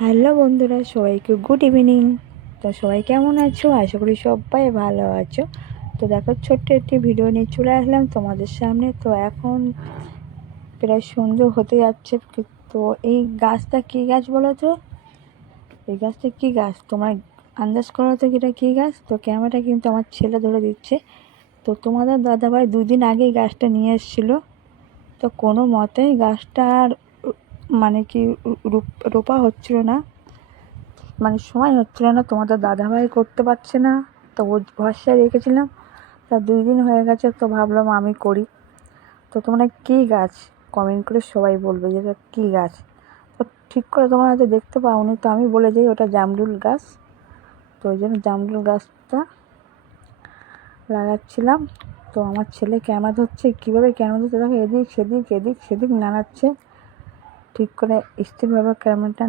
Hello বন্ধুরা, সবাইকে good evening. তো সবাই কেমন আছো? আশা করি সবাই ভালো আছো। তো দেখো, ছোট্ট একটি ভিডিও নিয়ে চলে আসলাম তোমাদের সামনে। তো এখন প্রায় সন্ধ্যে হতে যাচ্ছে। তো এই গাছটা কী গাছ বলো তো? এই গাছটা কী গাছ তোমার আন্দাজ করো তো, এটা কী গাছ? তো ক্যামেরাটা কিন্তু আমার ছেলে ধরে দিচ্ছে। তো তোমাদের দাদাভাই 2 দিন আগেই গাছটা নিয়ে এসেছিলো। তো কোনো মতেই গাছটা আর মানে কি রোপা হচ্ছিল না, মানে সময় হচ্ছিল না, তোমাদের দাদাভাই করতে পারছে না। তো ও ভরসায় রেখেছিলাম। তা 2 দিন হয়ে গেছে, তো ভাবলাম আমি করি। তো তোমরা কী গাছ কমেন্ট করে সবাই বলবে যে এটা কী গাছ। তো ঠিক করে তোমরা হয়তো দেখতে পাওনি, তো আমি বলে যাই ওটা জামরুল গাছ। তো ওই জন্য জামরুল গাছটা লাগাচ্ছিলাম। তো আমার ছেলে ক্যামেরা ধরছে, কীভাবে ক্যামেরা ধরছে দেখো, এদিক সেদিক এদিক সেদিক নাড়াচ্ছে, ঠিক করে স্থিরভাবে ক্যামেরাটা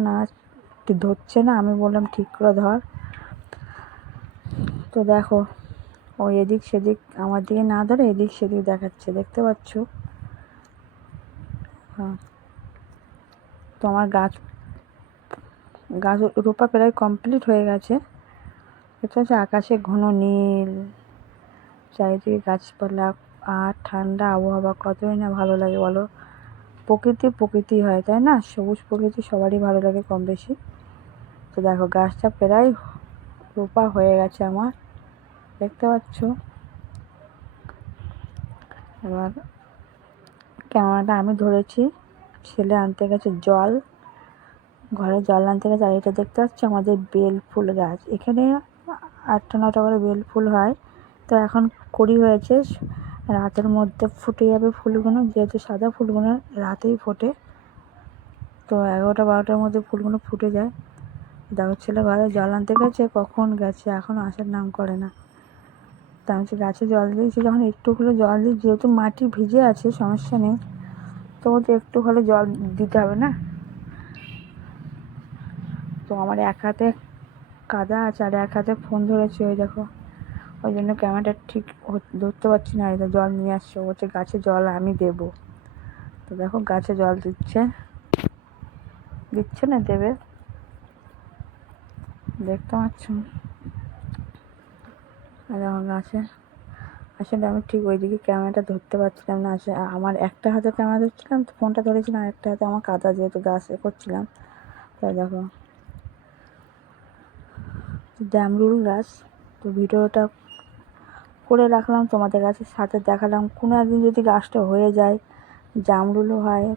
ধরছে না। আমি বললাম ঠিক করে ধর। তো দেখো, ও এদিক সেদিক আমার দিকে না ধরে এদিক সেদিক দেখাচ্ছে, দেখতে পাচ্ছ? হ্যাঁ। তো আমার গাছ রোপা প্রায় কমপ্লিট হয়ে গেছে। এটা হচ্ছে আকাশে ঘন নীল, চারিদিকে গাছপালা, আর ঠান্ডা আবহাওয়া, কতই না ভালো লাগে বলো। প্রকৃতি হয়, তাই না? সবুজ প্রকৃতি সবারই ভালো লাগে কম বেশি। তো দেখো, গাছটা প্রায় রোপা হয়ে গেছে আমার, দেখতে পাচ্ছ? এবার ক্যামেরাটা আমি ধরেছি, ছেলে আনতে গেছে জল, ঘরে জল আনতে গেছে। আর এটা দেখতে পাচ্ছ আমাদের বেল ফুল গাছ। এখানে 8টা 9টা করে বেল ফুল হয়। তো এখন কড়ি হয়েছে, রাতের মধ্যে ফুটে যাবে ফুলগুলো, যেহেতু সাদা ফুলগুলো রাতেই ফোটে। তো 11টা 12টার মধ্যে ফুলগুলো ফুটে যায়। দেখো, ছেলে ঘরে জল আনতে গেছে, কখন গেছে এখনও আসার নাম করে না। তা আমি গাছে জল দিয়েছি, যখন একটু হলে জল দিই, যেহেতু মাটি ভিজে আছে সমস্যা নেই, তো ওদের একটু হলে জল দিতে হবে না। তো আমার এক হাতে কাদা আছে আর এক হাতে ফোন ধরেছি, ওই দেখো, ওই জন্য ক্যামেরাটা ঠিক ধরতে পারছি না। এটা জল নিয়ে আসছে, বলছে গাছে জল আমি দেবো। তো দেখো, গাছে জল দিচ্ছে না, দেবে, দেখতে পাচ্ছ? আর দেখো গাছে, আসলে আমি ঠিক ওইদিকে ক্যামেরাটা ধরতে পারছিলাম না। আসলে আমার একটা হাতে ক্যামেরা ধরছিলাম, তো ফোনটা ধরেছিলাম, একটা হাতে আমার কাদা, যেহেতু গাছে করছিলাম। তাই দেখো, জামরুল গাছ। তো ভিডিওটা করে রাখলাম, তোমাদের কাছে সাথে দেখালাম। কোনো একদিন যদি গাছটা হয়ে যায়, জামরুলও হয়।